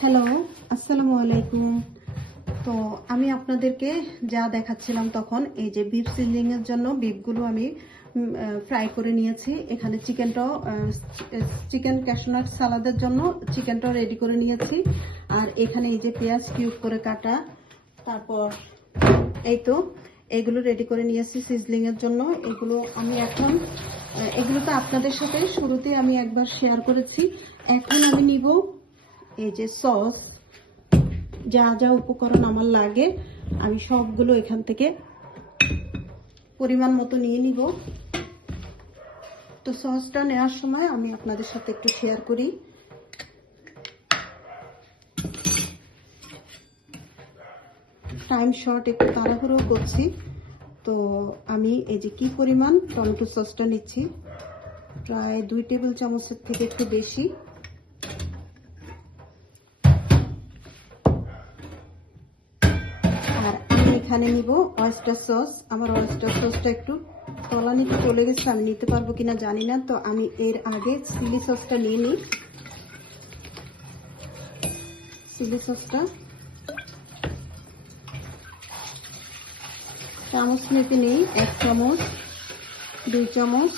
Hello, আসসালামু আলাইকুম। তো আমি আপনাদেরকে যা দেখাচ্ছিলাম তখন এই যে বিফ সিজলিং এর জন্য বিফগুলো আমি ফ্রাই করে নিয়েছি। এখানে চিকেন ক্যাশনাট সালাদের জন্য চিকেনটাও রেডি করে নিয়েছি। আর এখানে এই যে পেঁয়াজ কিউব করে কাটা, তারপর এই তো এগুলো রেডি করে নিয়েছি সিজলিং এর জন্য। এগুলো আমি এখন এগুলো তো আপনাদের সাথে শুরুতে আমি একবার শেয়ার করেছি। এখন আমি নিব এই যে সস, যা যা উপকরণ আমার লাগে আমি সবগুলো এখান থেকে পরিমাণ মতো নিয়ে নিব। তো সসটা নেওয়ার সময় আমি আপনাদের সাথে একটু শেয়ার করি। টাইম শর্ট, একটু তাড়াহুড়ো করছি। তো আমি এই যে কি পরিমাণ টমেটো সসটা নিচ্ছি, প্রায় 2 টেবিল চামচের থেকে একটু বেশি। আর আমি এখানে নিব অয়েস্টার সস। আমার অয়েস্টার সসটা একটু তলানিতে চলে গেছে, আমি নিতে পারবো কিনা জানি না। তো আমি এর আগে চিলি সসটা নিয়ে নিই। চিলি সসটা চামচ মেপে নিই। 1 চামচ, 2 চামচ,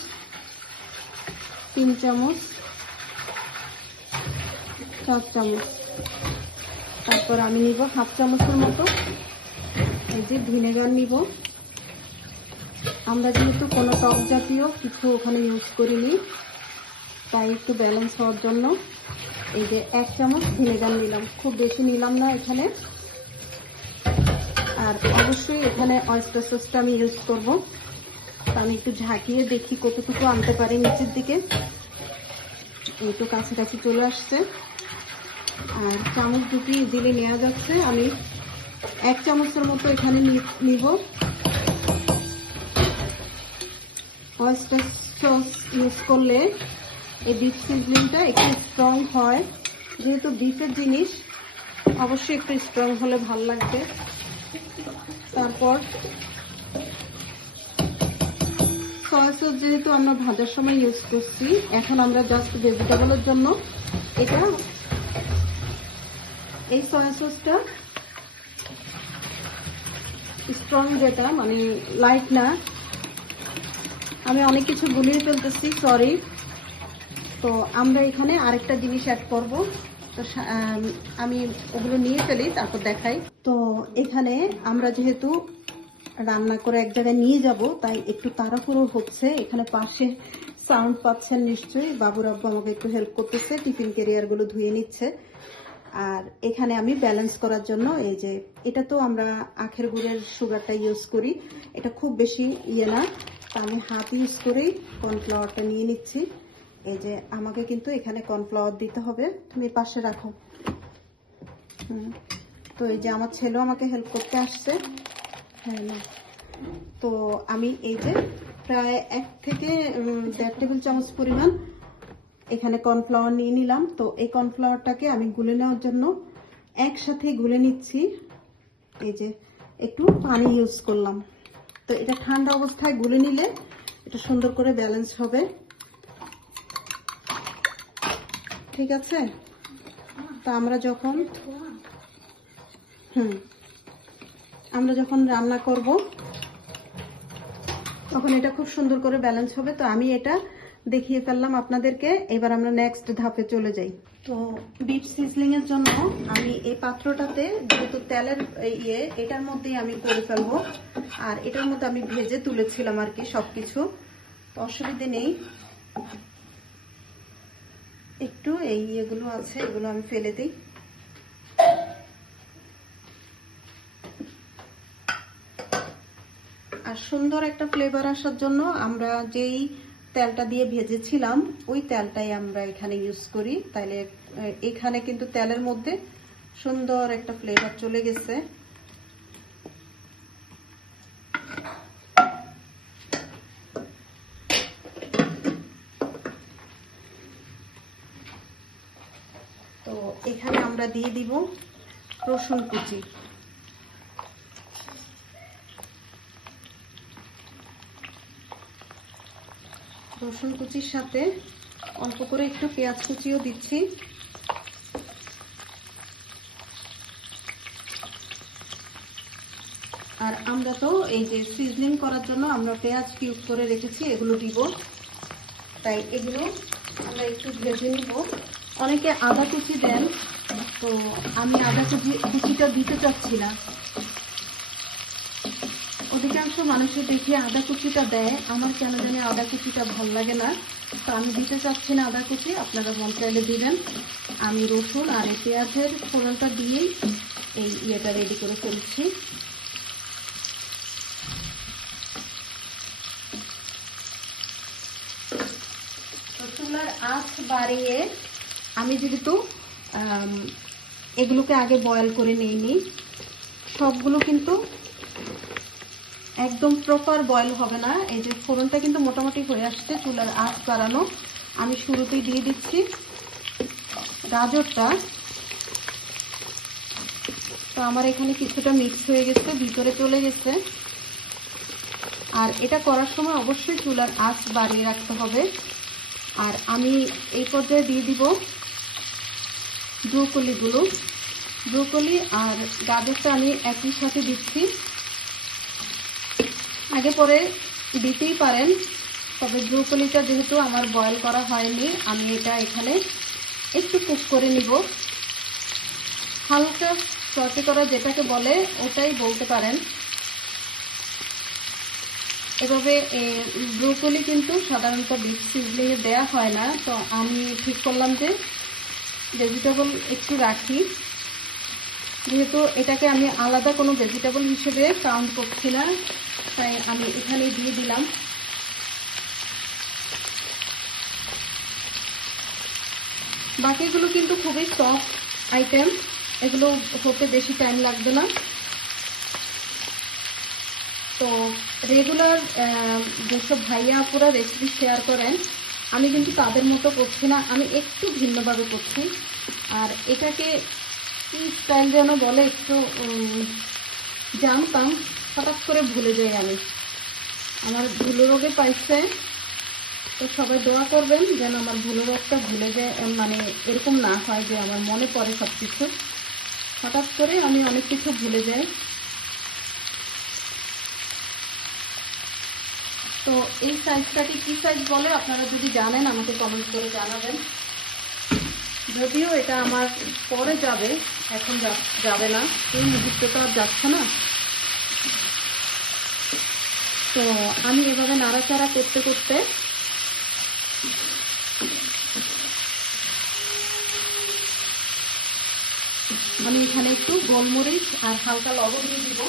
3 চামচ, 4 চামচ। তারপর আমি নিব হাফ চামচের মতো এই যে ভিনেগার নিব। আমরা যেহেতু কোনো টক জাতীয় কিছু ওখানে ইউজ করিনি, তাই একটু ব্যালেন্স হওয়ার জন্য এই যে 1 চামচ ভিনেগার নিলাম, খুব বেশি নিলাম না এখানে। আর অবশ্যই এখানে অয়েস্টার সসটা আমি ইউজ করব। তো আমি একটু ঝাঁকিয়ে দেখি কতটুকু আনতে পারি নিচের দিকে। এই তো কাছাকাছি চলে আসছে। আর চামচ দুটি ইজিলি নেওয়া যাচ্ছে। আমি 1 চামচের মতো এখানে নিব। অয়েস্টার সস ইউজ করলে এই বিফ সিজলিংটা একটু স্ট্রং হয়, যেহেতু বিফের জিনিস অবশ্যই একটু স্ট্রং হলে ভালো লাগবে। তারপর সয়া সস যেহেতু আমরা ভাজার সময় ইউজ করছি, এখন আমরা জাস্ট ভেজিটেবলের জন্য এটা এই সয়া সসটা স্ট্রং, যেটা মানে লাইট না। আমি অনেক কিছু গুলিয়ে ফেলতেছি, সরি। তো আমরা এখানে আরেকটা জিনিস অ্যাড করব। তো আমি ওগুলো নিয়ে ফেলি, তারপর দেখাই। তো এখানে আমরা যেহেতু রান্না করে এক জায়গায় নিয়ে যাব, তাই একটু তাড়াহুড়ো হচ্ছে। এখানে পাশে সাউন্ড পাচ্ছেন নিশ্চয়ই, বাবুর আব্বু আমাকে একটু হেল্প করতেছে, টিফিন ক্যারিয়ারগুলো ধুয়ে নিচ্ছে। আর এখানে আমি ব্যালেন্স করার জন্য এই যে এটা তো আমরা আখের গুড়ের সুগারটা ইউজ করি, এটা খুব বেশি ইয়ে না। তা আমি হাফ ইউজ করেই কর্নফ্লাওয়ারটা নিয়ে নিচ্ছি। এই যে আমাকে কিন্তু এখানে কর্নফ্লাওয়ার দিতে হবে, তুমি পাশে রাখো। তো এই যে আমার ছেলেও আমাকে হেল্প করতে আসছে। হ্যাঁ না, তো আমি এই যে প্রায় 1 থেকে 1.5 টেবিল চামচ পরিমাণ এখানে কর্নফ্লাওয়ার নিয়ে নিলাম। তো এই কর্নফ্লাওয়ারটাকে আমি গুলে নেওয়ার জন্য একসাথে গুলে নিচ্ছি। এই যে একটু পানি ইউজ করলাম। তো এটা ঠান্ডা অবস্থায় গুলে নিলে এটা সুন্দর করে ব্যালেন্স হবে, ঠিক আছে? তো আমরা যখন রান্না করব তখন এটা খুব সুন্দর করে ব্যালেন্স হবে। তো আমি এটা দেখিয়ে ফেললাম আপনাদেরকে। এবার আমরা নেক্সট ধাপে চলে যাই। তো বিফ সিজলিং এর জন্য আমি এই পাত্রটাতে যেহেতু তেলের এটার মধ্যেই আমি করে ফেলবো। আর এটার মধ্যে আমি ভেজে তুলেছিলাম আর কি সবকিছু, তো অসুবিধে নেই। একটু এগুলো আছে, এগুলো আমি ফেলে দিই। আর সুন্দর একটা ফ্লেভার আসার জন্য আমরা যেই তেলটা দিয়ে ভেজেছিলাম ওই তেলটাই আমরা এখানে ইউজ করি। তাইলে এখানে কিন্তু তেলের মধ্যে সুন্দর একটা ফ্লেভার চলে গেছে। তো এখানে আমরা দিয়ে দিব রসুন কুচি। রসুন কুচির সাথে অল্প করে একটু পেঁয়াজ কুচিও দিচ্ছি। আর আমরা তো এই যে সিজনিং করার জন্য আমরা পেঁয়াজ কিউব করে রেখেছি, এগুলো দিব। তাই এগুলো আমরা একটু ভেজে নিব। অনেকে আদা কুচি দেন, তো আমি আদা কুচিটা দিতে চাচ্ছি না। অধিকাংশ মানুষের দেখি আদা কুচিটা দেয়, আমার কেন জানি আদা কুচিটা ভাল লাগে না, তো আমি দিতে চাচ্ছি না আদা কুচি। আপনারা মন চাইলে দিবেন। আমি রসুন আর এই পেঁয়াজের ফোড়নটা দিয়েই এই ইয়েটা রেডি করে ফেলছি। চুলার আঁচ বাড়িয়ে আমি যেহেতু এগুলোকে আগে বয়েল করে নিইনি, সবগুলো কিন্তু একদম প্রপার বয়েল হবে না। এই যে ফোড়নটা কিন্তু মোটামুটি হয়ে আসছে, চুলার আঁচ বাড়ানো। আমি শুরুতেই দিয়ে দিচ্ছি গাজরটা। তো আমার এখানে কিছুটা মিক্স হয়ে গেছে, ভিতরে চলে গেছে। আর এটা করার সময় অবশ্যই চুলার আঁচ বাড়িয়ে রাখতে হবে। আর আমি এই পর্যায়ে দিয়ে দিব ব্রোকলি আর গাজরটা আমি একই সাথে দিচ্ছি। আগে পরে দিতেই পারেন, তবে ব্রোকলিটা যেহেতু আমার বয়েল করা হয়নি, আমি এটা এখানে একটু কুক করে নিব। হালকা সটে করা যেটাকে বলে ওটাই বলতে পারেন। এভাবে ব্রোকলি কিন্তু সাধারণত বিফ সিজলিংয়ে দেওয়া হয় না, তো আমি ঠিক করলাম যে ভেজিটেবল একটু রাখি, যেহেতু এটাকে আমি আলাদা কোনো ভেজিটেবল হিসেবে কাউন্ট করছি না, তাই আমি এখানে দিয়ে দিলাম। বাকিগুলো কিন্তু খুবই সফট আইটেম, এগুলো হতে বেশি টাইম লাগবে না। তো রেগুলার যেসব ভাইয়া আপুরা রেসিপি শেয়ার করেন, আমি কিন্তু তাদের মতো করছি না, আমি একটু ভিন্নভাবে করছি। আর এটাকে কি স্টাইল যেন বলে, একটু জানতাম, হঠাৎ করে ভুলে যাই আমি। আমার ভুলো রোগে পাইছে, তো সবাই দোয়া করবেন যেন আমার ভুলো রোগটা ভুলে যায়, মানে এরকম না হয় যে আমার মনে পড়ে সব কিছু। হঠাৎ করে আমি অনেক কিছু ভুলে যাই। তো এই সাইজটাকে কি সাইজ বলে আপনারা যদি জানেন আমাকে কমেন্ট করে জানাবেন। যদিও এটা আমার পরে যাবে, এখন যাবে না, এই মুহূর্তে তো আর যাচ্ছে না। তো আমি এভাবে নাড়াচাড়া করতে করতে আমি এখানে একটু গোলমরিচ আর হালকা লবণ দিয়ে দিব।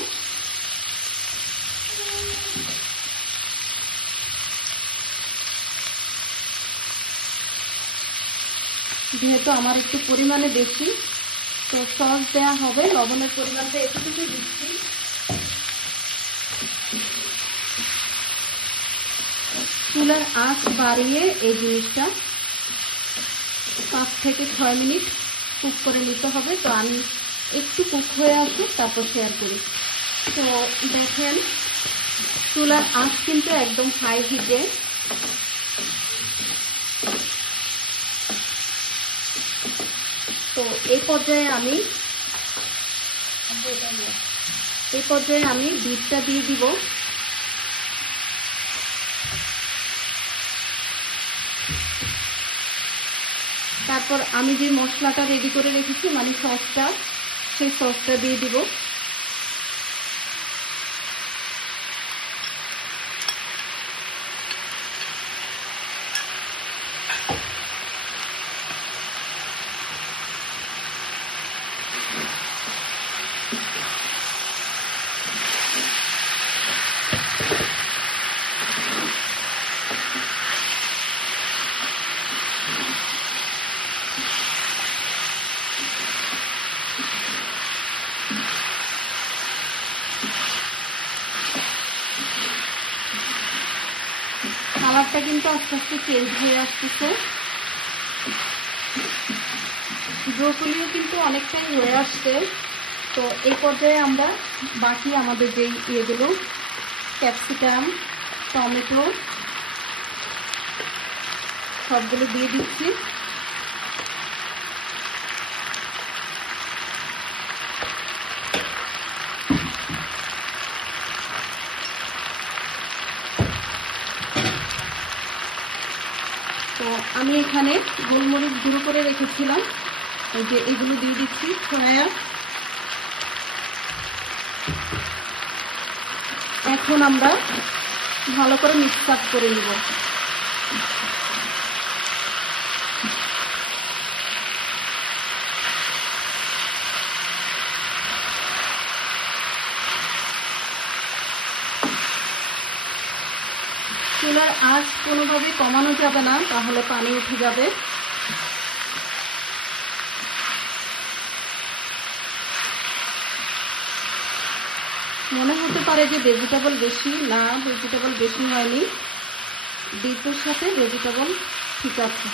যেহেতু আমার একটু পরিমাণে বেশি, তো সস দেওয়া হবে, লবণের পরিমাণটা এতটুকু দিচ্ছি। চুলার আঁচ বাড়িয়ে এই জিনিসটা 5 থেকে 6 মিনিট কুক করে নিতে হবে। তো আমি একটু কুক হয়ে আসুক তারপর শেয়ার করি। তো দেখেন চুলার আঁচ কিন্তু একদম হাই হিটে। তো এই পর্যায়ে আমি বিফটা দিয়ে দিব। তারপর আমি যে মশলাটা রেডি করে রেখেছি, মানে সসটা, সেই সসটা দিয়ে দিব। কালারটা কিন্তু আস্তে আস্তে চেঞ্জ হয়ে আসতেছে। ব্রোকলিও কিন্তু অনেকটাই হয়ে আসছে। তো এই পর্যায়ে আমরা বাকি আমাদের যে ইয়েগুলো, ক্যাপসিকাম, টমেটো সবগুলো দিয়ে দিচ্ছি। আমি এখানে গোলমরিচ গুঁড়ো করে রেখেছিলাম, এই যে এগুলো দিয়ে দিচ্ছি ছড়ায়া। এখন আমরা ভালো করে মিক্স আপ করে নিব। চুলার আঁচ কোনোভাবে কমানো যাবে না, তাহলে পানি উঠে যাবে। মনে হতে পারে যে ভেজিটেবল বেশি, না ভেজিটেবল বেশি হয়নি, ডিপের সাথে ভেজিটেবল ঠিক আছে।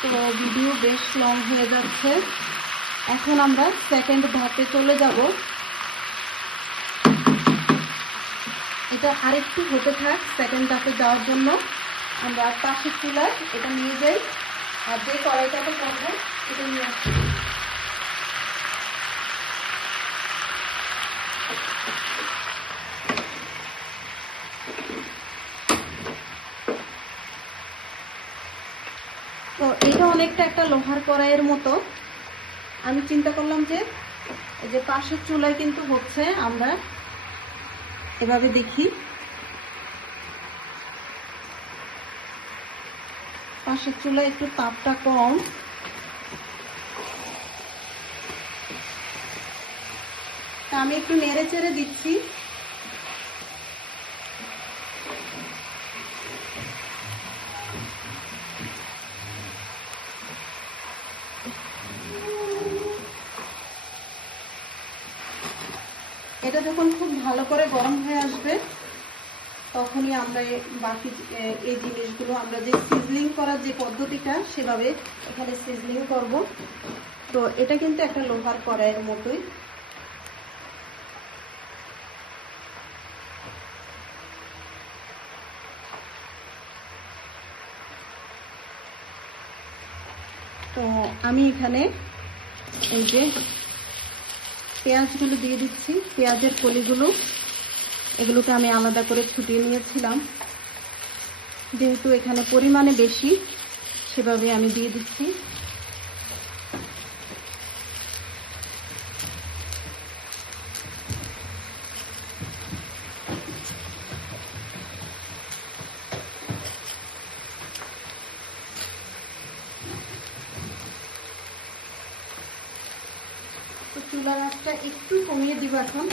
তো ভিডিও বেশ লং হয়ে যাচ্ছে। এখন আমরা সেকেন্ড ধাপে চলে যাব। এটা আরেকটু হতে থাক। সেকেন্ড ধাপে যাওয়ার জন্য আমরা পাশের চুলায় এটা নিয়ে যাই, আর যে কড়াইটাতে করবো এটা নিয়ে আসি। তো এটা অনেকটা একটা লোহার কড়াইয়ের মতো। আমি চিন্তা করলাম যে এই যে পাশের চুলায় কিন্তু হচ্ছে, আমরা এভাবে দেখি। পাশের চুলায় একটু তাপটা কম, তা আমি একটু নেড়ে চেড়ে দিচ্ছি। এটা যখন খুব ভালো করে গরম হয়ে আসবে, তখনই আমরা বাকি এই জিনিসগুলো, আমরা যে সিজলিং করার যে পদ্ধতিটা, সেভাবে এখানে সিজলিং করব। তো এটা কিন্তু একটা লোহার কড়াইয়ের মতোই। তো আমি এখানে এই যে পেঁয়াজগুলো দিয়ে দিচ্ছি, পেঁয়াজের কলিগুলো, এগুলোকে আমি আলাদা করে ছুটিয়ে নিয়েছিলাম, যেহেতু এখানে পরিমাণে বেশি, সেভাবে আমি দিয়ে দিচ্ছি। তো চুলার আঁচটা একটু কমিয়ে দিব এখন।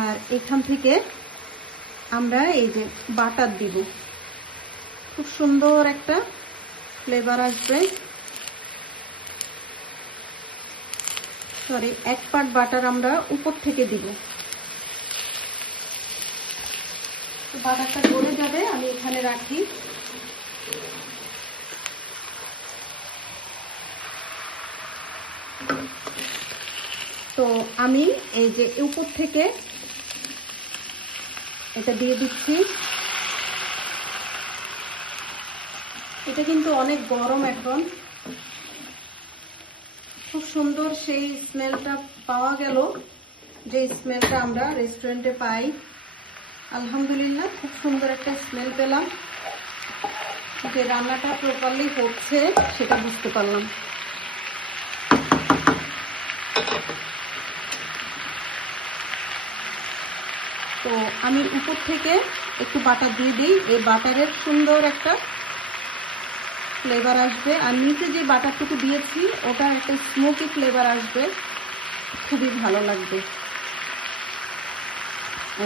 আর এখান থেকে আমরা এই যে বাটার দিব, খুব সুন্দর একটা ফ্লেভার আসবে। সরি, 1 পার্ট বাটার আমরা উপর থেকে দিব। বাটারটা গলে যাবে, আমি এখানে রাখি। তো আমি এই যে উপর থেকে এটা দিয়ে দিচ্ছি। এটা কিন্তু অনেক গরম, এখন খুব সুন্দর সেই স্মেলটা পাওয়া গেল, যে স্মেলটা আমরা রেস্টুরেন্টে পাই। আলহামদুলিল্লাহ, খুব সুন্দর একটা স্মেল পেলাম। যে রান্নাটা প্রপারলি হচ্ছে সেটা বুঝতে পারলাম। তো আমি উপর থেকে একটু বাটার দিয়ে দিই, এই বাটারের সুন্দর একটা ফ্লেভার আসবে। আর নিচে যে বাটারটুকু দিয়েছি ওটার একটা স্মোকি ফ্লেভার আসবে, খুবই ভালো লাগবে।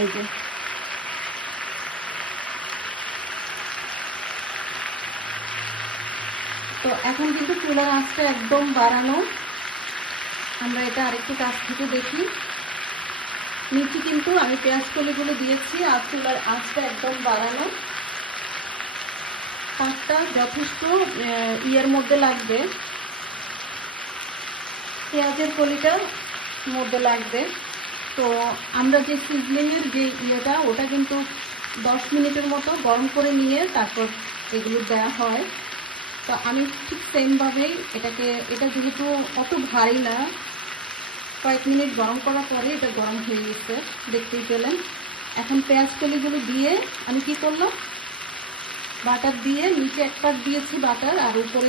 এই যে তো এখন কিন্তু চুলার আঁচটা একদম বাড়ানো। আমরা এটা আরেকটু কাছ থেকে দেখি। নিচে কিন্তু আমি পেঁয়াজ কলিগুলো দিয়েছি, আর চুলার আঁচটা একদম বাড়ানো। পাঁচটা যথেষ্ট ইয়ের মধ্যে লাগবে, পেঁয়াজের কলিটা মধ্যে লাগবে। তো আমরা যে সিজলিংয়ের যে ইয়েটা, ওটা কিন্তু 10 মিনিটের মতো গরম করে নিয়ে তারপর এগুলো দেওয়া হয়। তো আমি ঠিক সেমভাবেই এটাকে, এটা যেহেতু অত ভারী না, কয়েক মিনিট গরম করার পরে এটা গরম হয়ে গেছে, দেখতেই পেলেন। এখন পেঁয়াজ কলিগুলো দিয়ে আমি কি করলাম, বাটার দিয়ে নিচে 1 পাট দিয়েছি বাটার, আর উপরে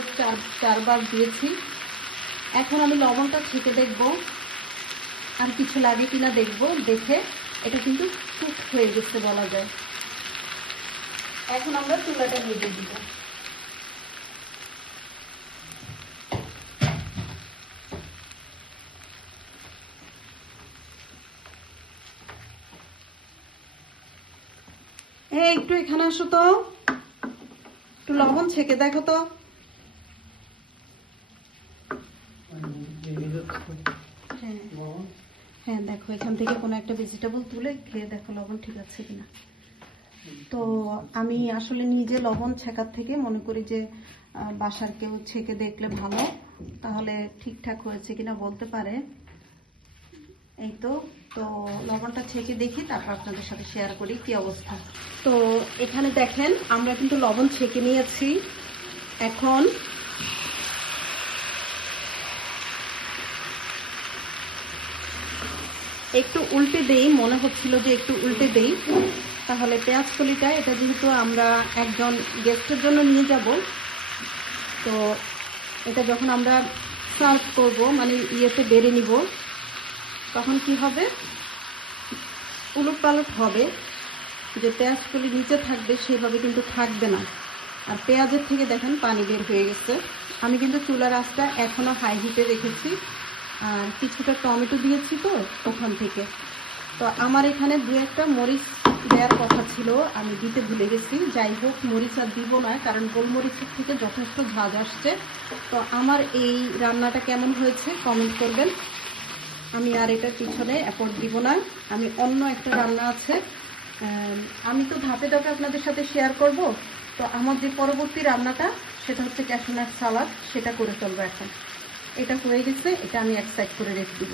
4বার দিয়েছি। এখন আমি লবণটা ছেঁকে দেখব আর কিছু লাগে কিনা দেখব, দেখে এটা কিন্তু কুক হয়ে গেছে বলা যায়। এখন আমরা চুলাটা ভেজে দিব। একটু এখানে আসো তো, একটু লবণ ছেঁকে দেখো তো। হ্যাঁ দেখো, এখান থেকে কোনো একটা ভেজিটেবল তুলে খেয়ে দেখো লবণ ঠিক আছে কিনা। তো আমি আসলে নিজে লবণ ছেঁকার থেকে মনে করি যে বাসার কেউ ছেঁকে দেখলে ভালো, তাহলে ঠিকঠাক হয়েছে কিনা বলতে পারে। এই তো লবণটা ছেঁকে দেখি, তারপর আপনাদের সাথে শেয়ার করি কি অবস্থা। তো এখানে দেখেন আমরা কিন্তু লবণ ছেঁকে নিয়েছি। এখন একটু উল্টে দেই, মনে হচ্ছিল যে একটু উল্টে দেই, তাহলে পেঁয়াজ কলিটা, এটা যেহেতু আমরা একজন গেস্টের জন্য নিয়ে যাব, তো এটা যখন আমরা সার্ভ করব, মানে ইয়েতে বেড়ে নিব, তখন কি হবে, উলট পালট হবে, যে পেঁয়াজ কলি নিচে থাকবে সেভাবে কিন্তু থাকবে না। আর পেঁয়াজের থেকে দেখেন পানি বের হয়ে গেছে। আমি কিন্তু চুলার আঁচটা এখনো হাই হিটে রেখেছি, আর কিছুটা টমেটো দিয়েছি তো ওখান থেকে। তো আমার এখানে 2-1টা মরিচ দেওয়ার কথা ছিল, আমি দিতে ভুলে গেছি। যাই হোক, মরিচ আর দিব না, কারণ গোলমরিচের থেকে যথেষ্ট ঝাঁজ আসছে। তো আমার এই রান্নাটা কেমন হয়েছে কমেন্ট করবেন। আমি আর এটার পিছনে এফোর্ট দিব না। আমি অন্য একটা রান্না আছে, আমি তো ধাপে ধাপে আপনাদের সাথে শেয়ার করব। তো আমার যে পরবর্তী রান্নাটা সেটা হচ্ছে ক্যাশনাট সালাদ, সেটা করে ফেলবো এখন। এটা হয়ে গেছে, এটা আমি এক সাইড করে রেখে দিব।